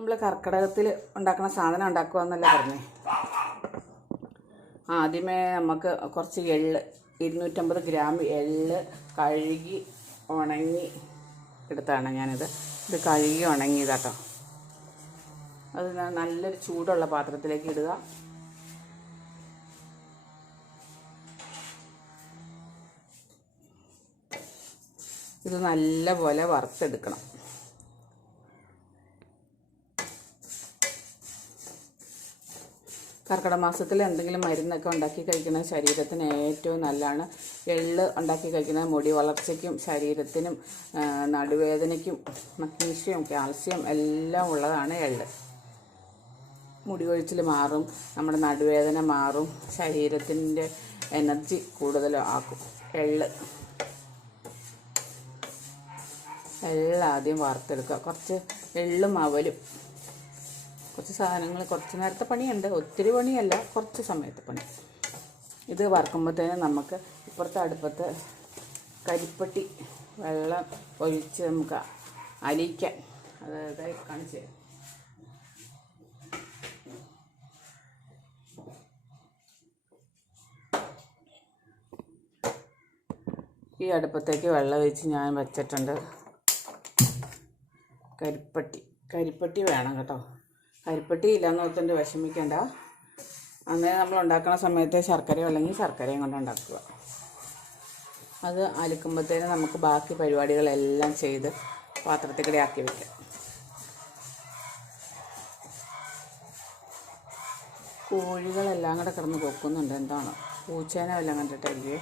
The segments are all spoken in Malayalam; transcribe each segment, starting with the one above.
നമ്മൾ കർക്കിടകത്തിൽ ഉണ്ടാക്കുന്ന സാധനം ഉണ്ടാക്കുക എന്നല്ല പറഞ്ഞേ? ആദ്യമേ നമുക്ക് കുറച്ച് എള്ള് ഇരുന്നൂറ്റമ്പത് ഗ്രാം എള്ള് കഴുകി ഉണങ്ങി എടുത്താണ് ഞാനിത്. ഇത് കഴുകി ഉണങ്ങിയതാട്ടോ. അത് നല്ലൊരു ചൂടുള്ള പാത്രത്തിലേക്ക് ഇടുക. ഇത് നല്ലപോലെ വറുത്തെടുക്കണം. കർക്കിടക മാസത്തിൽ എന്തെങ്കിലും മരുന്നൊക്കെ ഉണ്ടാക്കി കഴിക്കുന്നത് ശരീരത്തിന് ഏറ്റവും നല്ലതാണ്. എള്ള് ഉണ്ടാക്കി കഴിക്കുന്നത് മുടി വളർച്ചയ്ക്കും ശരീരത്തിനും നടുവേദനയ്ക്കും മഗ്നീഷ്യം കാൽസ്യം എല്ലാം ഉള്ളതാണ് എള്ള്. മുടി കൊഴിച്ചിൽ മാറും നമ്മുടെ നടുവേദന മാറും ശരീരത്തിന്റെ എനർജി കൂടുതൽ ആക്കും എള്ള് എള്ളാദ്യം വാർത്തെടുക്കുക കുറച്ച് എള്ളും അവലും. കുറച്ച് സാധനങ്ങൾ കുറച്ച് നേരത്തെ പണിയുണ്ട്. ഒത്തിരി പണിയല്ല കുറച്ച് സമയത്തെ പണി. ഇത് വറക്കുമ്പോഴത്തേനും നമുക്ക് ഇപ്പുറത്തെ അടുപ്പത്ത് കരിപ്പട്ടി വെള്ളം ഒഴിച്ച് നമുക്ക് അലിയിക്കാൻ അതായത് കാണിച്ച്. ഈ അടുപ്പത്തേക്ക് വെള്ളം ഒഴിച്ച് ഞാൻ വെച്ചിട്ടുണ്ട് കരിപ്പട്ടി. കരിപ്പട്ടി വേണം കേട്ടോ. കരിപ്പട്ടി ഇല്ലാന്ന് ഓർത്തിട്ട് വിഷമിക്കണ്ട. അങ്ങനെ നമ്മൾ ഉണ്ടാക്കുന്ന സമയത്ത് ശർക്കരയോ അല്ലെങ്കിൽ ശർക്കരയും കൊണ്ട് ഉണ്ടാക്കുക. അത് അലുക്കുമ്പോഴത്തേനും നമുക്ക് ബാക്കി പരിപാടികളെല്ലാം ചെയ്ത് പാത്രത്തിൽ കൂടെ ആക്കി വെക്കാം. കോഴികളെല്ലാം കൂടെ കിടന്ന് പൊക്കുന്നുണ്ട്. എന്താണ്? പൂച്ചേനെ എല്ലാം കണ്ടിട്ടായിരിക്കുമേ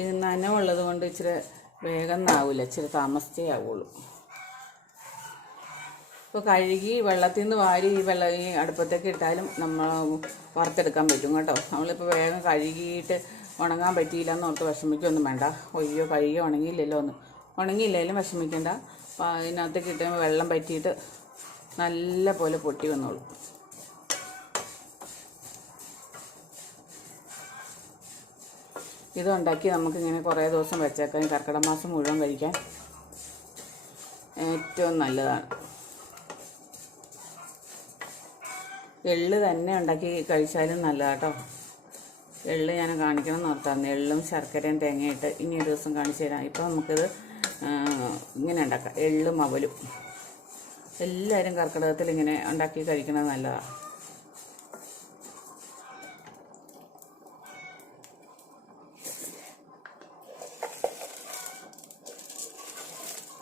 ഇത് നനവുള്ളത് കൊണ്ട് ഇച്ചിരി വേഗം ആവില്ല ഇച്ചിരി താമസിച്ചേ ആവുള്ളൂ. ഇപ്പോൾ കഴുകി വെള്ളത്തിൽ നിന്ന് വാരി ഈ വെള്ളം ഈ അടുപ്പത്തേക്ക് ഇട്ടാലും നമ്മൾ വറുത്തെടുക്കാൻ പറ്റും കേട്ടോ. നമ്മളിപ്പോൾ വേഗം കഴുകിയിട്ട് ഉണങ്ങാൻ പറ്റിയില്ല എന്ന് ഓർത്ത് വിഷമിക്കൊന്നും വേണ്ട. ഒയ്യോ കഴുകി ഉണങ്ങിയില്ലല്ലോ ഒന്ന് ഉണങ്ങിയില്ലെങ്കിലും വിഷമിക്കേണ്ട. അപ്പോൾ അതിനകത്തേക്ക് ഇട്ടുമ്പോൾ വെള്ളം പറ്റിയിട്ട് നല്ല പോലെ പൊട്ടി വന്നോളൂ. ഇതുണ്ടാക്കി നമുക്കിങ്ങനെ കുറേ ദിവസം വെച്ചേക്കാൻ കർക്കിടക മാസം മുഴുവൻ കഴിക്കാൻ ഏറ്റവും നല്ലതാണ്. എള്ള് തന്നെ ഉണ്ടാക്കി കഴിച്ചാലും നല്ലതാട്ടോ. എള്ള് ഞാൻ കാണിക്കണം എന്ന് ഓർത്തായിരുന്നു എള്ളും ശർക്കരയും തേങ്ങയിട്ട് ഇനി ഒരു ദിവസം കാണിച്ചു തരാം. ഇപ്പോൾ നമുക്കിത് ഇങ്ങനെ ഉണ്ടാക്കാം. എള്ളും അവലും. എല്ലാവരും കർക്കിടകത്തിൽ ഇങ്ങനെ ഉണ്ടാക്കി കഴിക്കുന്നത് നല്ലതാണ്.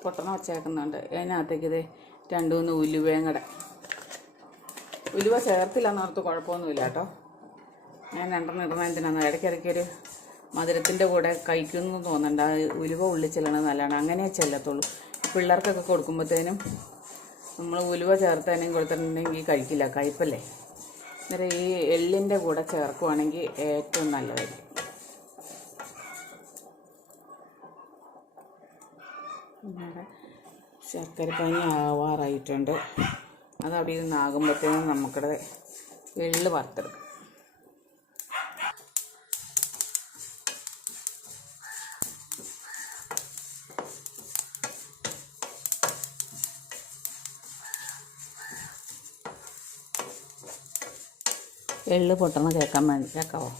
പൊട്ടണ വച്ചേക്കുന്നുണ്ട്. അതിനകത്തേക്ക് ഇത് രണ്ട് മൂന്ന് ഉലുവയും കൂടെ. ഉലുവ ചേർത്തില്ല എന്നോർത്ത് കുഴപ്പമൊന്നുമില്ല കേട്ടോ. ഞാൻ രണ്ടെണ്ണം ഇടണം എന്തിനാണ് ഇടയ്ക്കിടയ്ക്ക് ഒരു മധുരത്തിന്റെ കൂടെ കഴിക്കുമെന്ന് തോന്നണ്ട ഉലുവ ഉള്ളിൽ ചെല്ലണത് നല്ലതാണ്. അങ്ങനെ ചെല്ലത്തുള്ളൂ. പിള്ളേർക്കൊക്കെ കൊടുക്കുമ്പോഴത്തേനും നമ്മൾ ഉലുവ ചേർത്തതിനും കൊടുത്തിട്ടുണ്ടെങ്കിൽ കഴിക്കില്ല. കയ്പല്ലേ അന്നേരം ഈ എള്ളിന്റെ കൂടെ ചേർക്കുവാണെങ്കിൽ ഏറ്റവും നല്ലതായിരിക്കും. നമ്മുടെ ശർക്കരപ്പനി ആവാറായിട്ടുണ്ട്. അത് അവിടെ ഇരുന്ന് ആകുമ്പോഴത്തേനും നമുക്കിടെ എള്ള് വറുത്തെടുക്കും. എള്ള് പൊട്ടണം കേൾക്കാൻ വേണ്ടി കേൾക്കാവോ?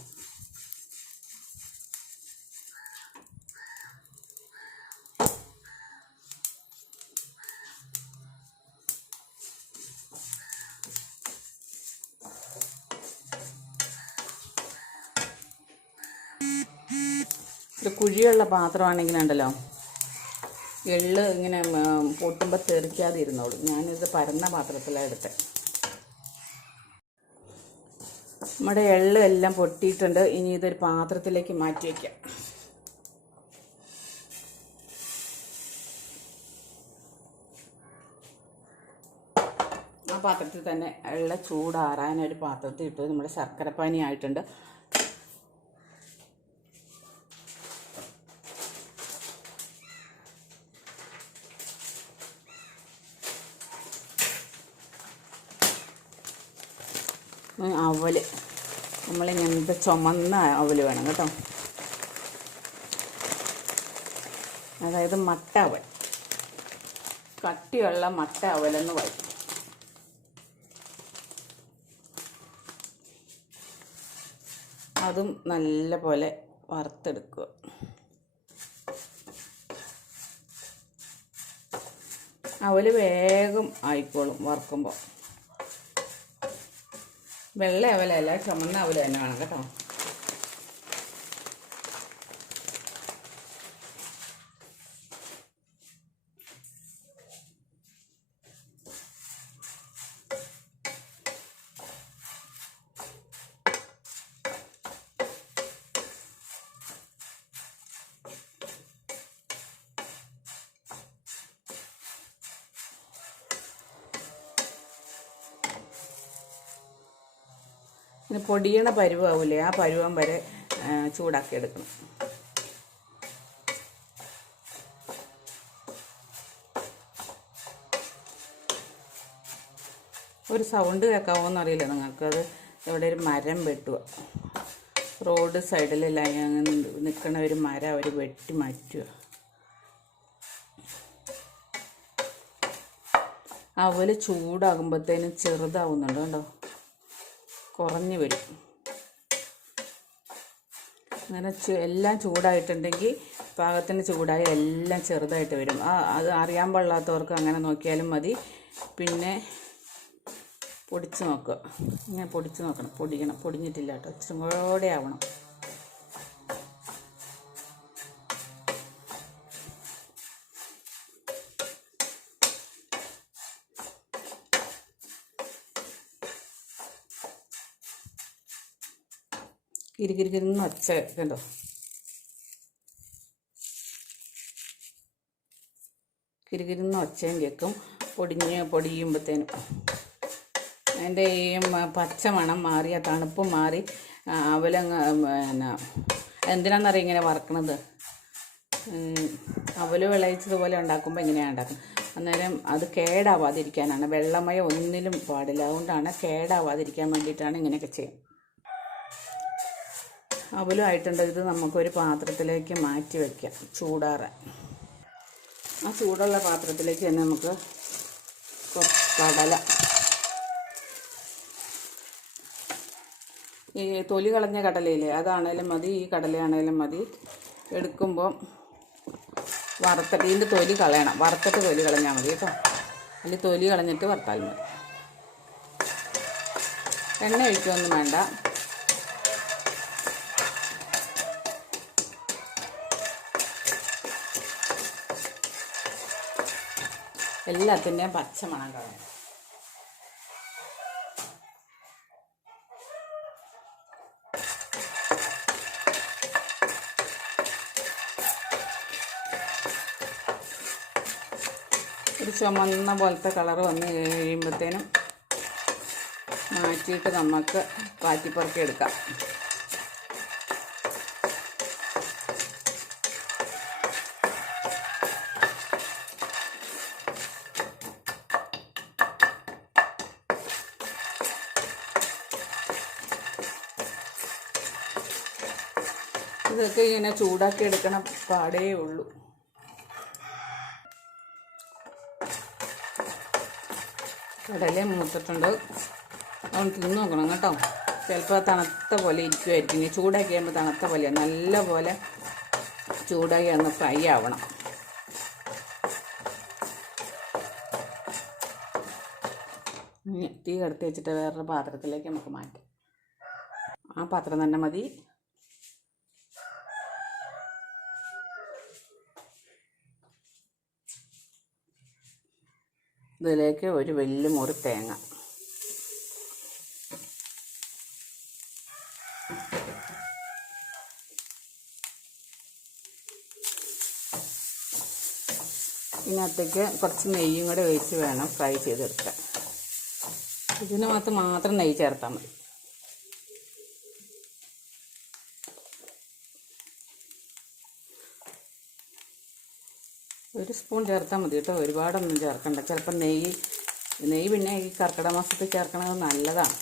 കുഴിയുള്ള പാത്രമാണെങ്കിലുണ്ടല്ലോ എള്ള് ഇങ്ങനെ പൊട്ടുമ്പോൾ തെറിക്കാതെ ഇരുന്നോളൂ ഞാനിത് പരന്ന പാത്രത്തിലാണ് എടുത്തത് നമ്മുടെ എള്ള് എല്ലാം പൊട്ടിയിട്ടുണ്ട്. ഇനി ഇതൊരു പാത്രത്തിലേക്ക് മാറ്റി വയ്ക്കാം ആ പാത്രത്തിൽ തന്നെ എള്ള ചൂടാറാൻ ഒരു പാത്രത്തിൽ ഇട്ടു നമ്മുടെ ശർക്കരപ്പാനി ആയിട്ടുണ്ട്. അവൽ നമ്മളിങ്ങനത്തെ ചുമന്ന അവൽ വേണം കേട്ടോ. അതായത് മട്ട അവൽ. കട്ടിയുള്ള മട്ട അവലെന്ന് പറയും. അതും നല്ല പോലെ വറുത്തെടുക്കുക. അവൽ വേഗം ആയിക്കോളും വറുക്കുമ്പോൾ വെള്ള അവലല്ല ചുമന്ന അവല കേട്ടോ. ഇനി പൊടിയണ പരുവാവില്ലേ ആ പരുവം വരെ ചൂടാക്കി എടുക്കണം. ഒരു സൗണ്ട് കേൾക്കാവോന്ന് നിങ്ങൾക്ക് നിങ്ങൾക്കത്. ഇവിടെ ഒരു മരം വെട്ടുക റോഡ് സൈഡിൽ നിൽക്കുന്ന ഒരു മരം അവർ വെട്ടി മാറ്റുക അവൽ ചൂടാകുമ്പോഴത്തേനും ചെറുതാവുന്നുണ്ട് കണ്ടോ? കുറഞ്ഞു വരും. അങ്ങനെ എല്ലാം ചൂടായിട്ടുണ്ടെങ്കിൽ പാകത്തിന് ചൂടായി എല്ലാം ചെറുതായിട്ട് വരും. ആ അത് അറിയാൻ പാടില്ലാത്തവർക്ക് അങ്ങനെ നോക്കിയാലും മതി. പിന്നെ പൊടിച്ച് നോക്കുക. ഇങ്ങനെ പൊടിച്ച് നോക്കണം. പൊടിക്കണം. പൊടിഞ്ഞിട്ടില്ല കേട്ടോ. ഇച്ചിരി കൂടെ ആവണം. കിരികിരിന്ന് അച്ച കണ്ടോ കിരികിരുന്ന ഒച്ചയും കേൾക്കും പൊടിഞ്ഞ് പൊടിയുമ്പോഴത്തേനും അതിന്റെ ഈ പച്ച മണം മാറി ആ തണുപ്പ് മാറി അവല പിന്നെ എന്തിനാണെന്നറിയാം ഇങ്ങനെ വറക്കണത്? അവൽ വിളയിച്ചതുപോലെ ഉണ്ടാക്കുമ്പോൾ ഇങ്ങനെയാണ് ഉണ്ടാക്കുന്നത് അന്നേരം അത് കേടാവാതിരിക്കാനാണ്. വെള്ളമയം ഒന്നിലും പാടില്ല. അതുകൊണ്ടാണ് കേടാവാതിരിക്കാൻ വേണ്ടിയിട്ടാണ് ഇങ്ങനെയൊക്കെ ചെയ്യുന്നത്. അവലും ആയിട്ടുണ്ട് ഇത് നമുക്കൊരു പാത്രത്തിലേക്ക് മാറ്റി വയ്ക്കാം ചൂടാറ ആ ചൂടുള്ള പാത്രത്തിലേക്ക് തന്നെ നമുക്ക് കടല. ഈ തൊലി കളഞ്ഞ കടലയില്ലേ അതാണേലും മതി. ഈ കടലയാണേലും മതി. എടുക്കുമ്പോൾ വറുത്തിട്ട് ഇതിന്റെ തൊലി കളയണം. വറുത്തിട്ട് തൊലി കളഞ്ഞാൽ മതി കേട്ടോ. അല്ലെങ്കിൽ തൊലി കളഞ്ഞിട്ട് വറുത്താൽ മതി. എണ്ണ ഒഴിക്കുകയൊന്നും വേണ്ട. എല്ലാത്തിന്റെയും പച്ച മണം കളയണം ഒരു ചുമന്ന പോലത്തെ കളർ വന്ന് കഴിയുമ്പോഴത്തേനും മാറ്റിയിട്ട് നമുക്ക് പാറ്റിപ്പുറക്കി എടുക്കാം ഇതൊക്കെ ഇങ്ങനെ ചൂടാക്കി എടുക്കണം പാടേ ഉള്ളൂ. കടല മൂത്തിട്ടുണ്ട്. അതുകൊണ്ട് തിന്നു നോക്കണം കേട്ടോ. ചിലപ്പോൾ തണുത്ത പോലെ ഇരിക്കുമായിരിക്കും ഇനി ചൂടാക്കി കഴിയുമ്പോൾ തണുത്ത പോലെയാണ് നല്ല പോലെ ചൂടാക്കി അന്ന് ഫ്രൈ ആവണം. തീ കടത്തി വെച്ചിട്ട് വേറൊരു പാത്രത്തിലേക്ക് നമുക്ക് മാറ്റാം. ആ പാത്രം തന്നെ മതി. ഇതിലേക്ക് ഒരു വലിയ മുറി തേങ്ങ. ഇതിനകത്തേക്ക് കുറച്ച് നെയ്യും കൂടെ ഒഴിച്ച് വേണം ഫ്രൈ ചെയ്തെടുക്കാൻ. ഇതിനകത്ത് മാത്രം നെയ്യ് ചേർത്താൽ മതി. ഒരു സ്പൂൺ ചേർത്താൽ മതി കേട്ടോ. ഒരുപാടൊന്നും ചേർക്കണ്ട. ചിലപ്പോൾ നെയ്യ് നെയ്യ് പിന്നെ ഈ കർക്കിടക മാസത്തിൽ ചേർക്കണത് നല്ലതാണ്.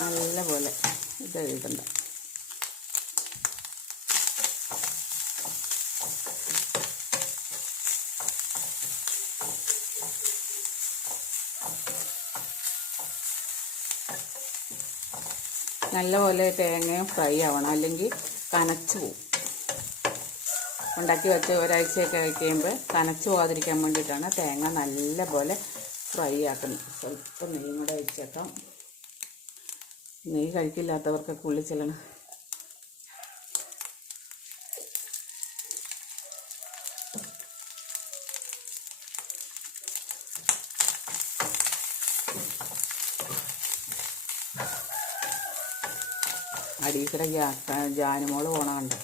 നല്ല പോലെ ഇത് എഴുതണ്ട. നല്ലപോലെ തേങ്ങയും ഫ്രൈ ആവണം. അല്ലെങ്കിൽ കനച്ചു പോവും. ഉണ്ടാക്കി വെച്ച് ഒരാഴ്ചയൊക്കെ കഴിക്കുമ്പോൾ കനച്ചു പോകാതിരിക്കാൻ വേണ്ടിയിട്ടാണ് തേങ്ങ നല്ലപോലെ ഫ്രൈ ആക്കുന്നത്. സ്വല്പം നെയ്യും കൂടെ വെച്ചേക്കാം നെയ്യ് കഴിക്കില്ലാത്തവർക്കൊക്കെ ഉള്ളിൽ ചെല്ലണം ഗ്യാസ് ജാനുമോൾ പോണുണ്ട്.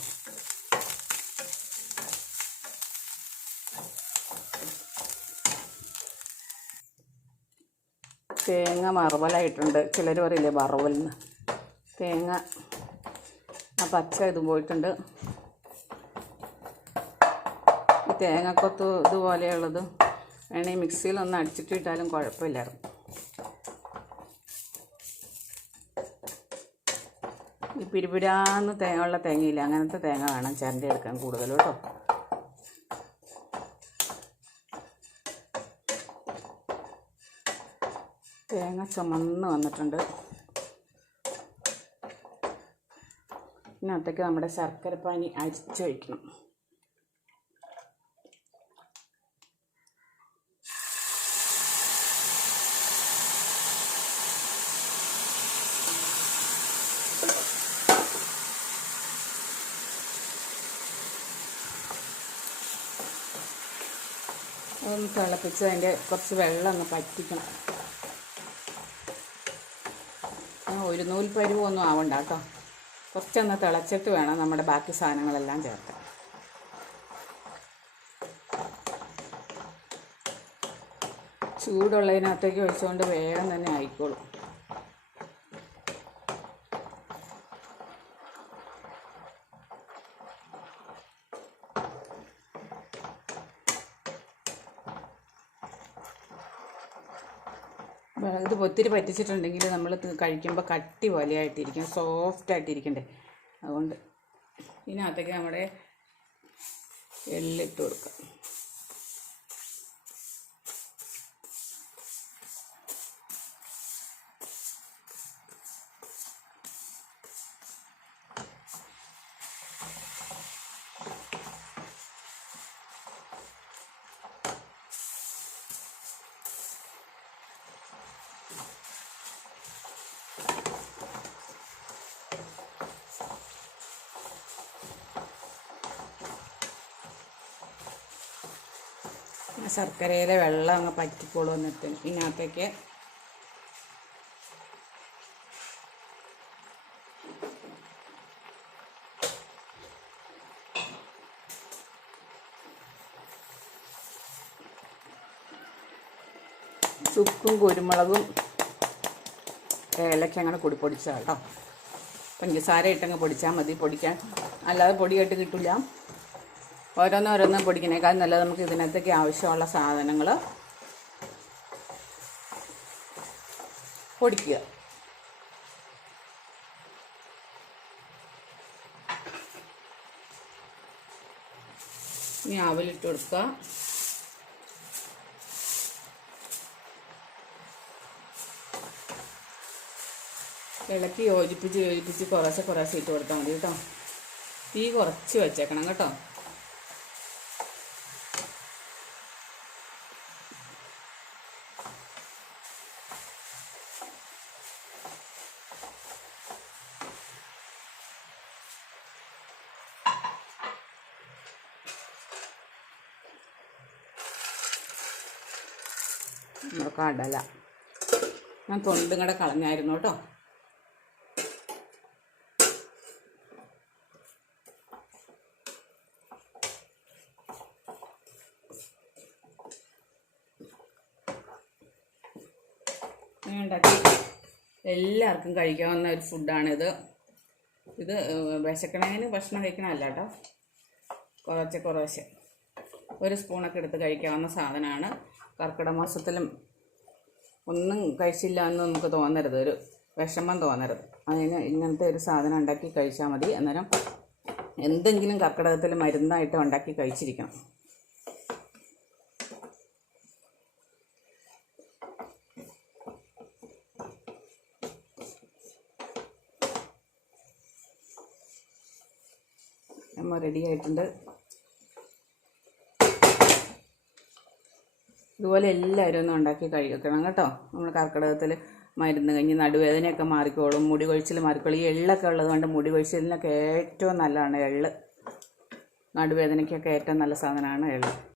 തേങ്ങ മറവലായിട്ടുണ്ട്. ചിലർ പറയില്ലേ വറവലെന്ന് തേങ്ങ ആ പച്ച ഇതും പോയിട്ടുണ്ട്. തേങ്ങക്കൊത്ത് ഇതുപോലെയുള്ളത് വേണമെങ്കിൽ മിക്സിയിൽ ഒന്ന് അടിച്ചിട്ടിട്ടാലും കുഴപ്പമില്ലായിരുന്നു. ഈ പിരിപിരാന്ന് തേങ്ങ ഉള്ള തേങ്ങയില്ല അങ്ങനത്തെ തേങ്ങ വേണം ചിരണ്ടി എടുക്കാൻ കൂടുതൽ കേട്ടോ. തേങ്ങ ചുമന്ന് വന്നിട്ടുണ്ട്. ഇതിനകത്തേക്ക് നമ്മുടെ ശർക്കരപ്പാനി അരിച്ചൊഴിക്കണം. അതൊന്ന് തിളപ്പിച്ച് അതിന്റെ കുറച്ച് വെള്ളം ഒന്ന് പറ്റിക്കണം. ഒരു നൂൽ പരുവൊന്നും ആവണ്ട കേട്ടോ. കുറച്ചൊന്ന് തിളച്ചിട്ട് വേണം നമ്മുടെ ബാക്കി സാധനങ്ങളെല്ലാം ചേർക്കാൻ. ചൂടുള്ളതിനകത്തേക്ക് ഒഴിച്ചുകൊണ്ട് വേഗം തന്നെ ആയിക്കോളും. ഇത് ഒത്തിരി പറ്റിച്ചിട്ടുണ്ടെങ്കിൽ നമ്മൾ കഴിക്കുമ്പോൾ കട്ടി പോലെയായിട്ടിരിക്കും സോഫ്റ്റ് ആയിട്ടിരിക്കണ്ടേ. അതുകൊണ്ട് ഇതിനകത്തേക്ക് നമ്മുടെ എള്ളിട്ട് കൊടുക്കാം. ആ ശർക്കരയിലെ വെള്ളം അങ്ങ് പറ്റിക്കോളൂ എന്നിട്ട് ഇതിനകത്തേക്ക്. ചുക്കും കുരുമുളകും ഏലക്ക അങ്ങനെ കൂടി പൊടിച്ചാട്ടോ പഞ്ചസാര ഇട്ടങ്ങ് പൊടിച്ചാൽ മതി പൊടിക്കാൻ. അല്ലാതെ പൊടിയായിട്ട് കിട്ടില്ല ഓരോന്നോരോന്നും പൊടിക്കണേക്കാൾ നല്ലത് നമുക്ക് ഇതിനകത്തേക്ക് ആവശ്യമുള്ള സാധനങ്ങൾ പൊടിക്കുക. ഇനി ആവിലിട്ട് കൊടുക്കുക. ഇളക്കി യോജിപ്പിച്ച് യോജിപ്പിച്ച് കുറേശ്ശെ കുറേശ്ശെ ഇട്ട് കൊടുത്താൽ മതി കേട്ടോ. തീ കുറച്ച് വെച്ചേക്കണം കേട്ടോ. നമ്മുടെ കടല ഞാൻ തൊണ്ടും കൂടെ കളഞ്ഞായിരുന്നു കേട്ടോ. എല്ലാവർക്കും കഴിക്കാവുന്ന ഒരു ഫുഡാണിത്. ഇത് വിശക്കണേന് ഭക്ഷണം കഴിക്കണമല്ല കേട്ടോ. കുറച്ച് കുറേശ്ശെ ഒരു സ്പൂണൊക്കെ എടുത്ത് കഴിക്കാവുന്ന സാധനമാണ്. കർക്കിടക മാസത്തിലും ഒന്നും കഴിച്ചില്ല എന്ന് നമുക്ക് തോന്നരുത്. ഒരു വിഷമം തോന്നരുത്. അതിന് ഇങ്ങനത്തെ ഒരു സാധനം ഉണ്ടാക്കി കഴിച്ചാൽ മതി. അന്നേരം എന്തെങ്കിലും കർക്കിടകത്തിൽ മരുന്നായിട്ട് ഉണ്ടാക്കി കഴിച്ചിരിക്കണം. നമ്മൾ റെഡി ആയിട്ടുണ്ട്. ഇതുപോലെ എല്ലാവരും ഒന്ന് ഉണ്ടാക്കി കഴിക്കണം കേട്ടോ. നമ്മൾ കർക്കിടകത്തിൽ മരുന്ന് കഴിഞ്ഞ് നടുവേദനയൊക്കെ മാറിക്കോളും മുടി കൊഴിച്ചിൽ മാറിക്കോളും. ഈ എള്ളൊക്കെ ഉള്ളത് കൊണ്ട് മുടി കൊഴിച്ചിലിനൊക്കെ ഏറ്റവും നല്ലതാണ് എള്ള്. നടുവേദനയ്ക്കൊക്കെ ഏറ്റവും നല്ല സാധനമാണ് എള്ള്.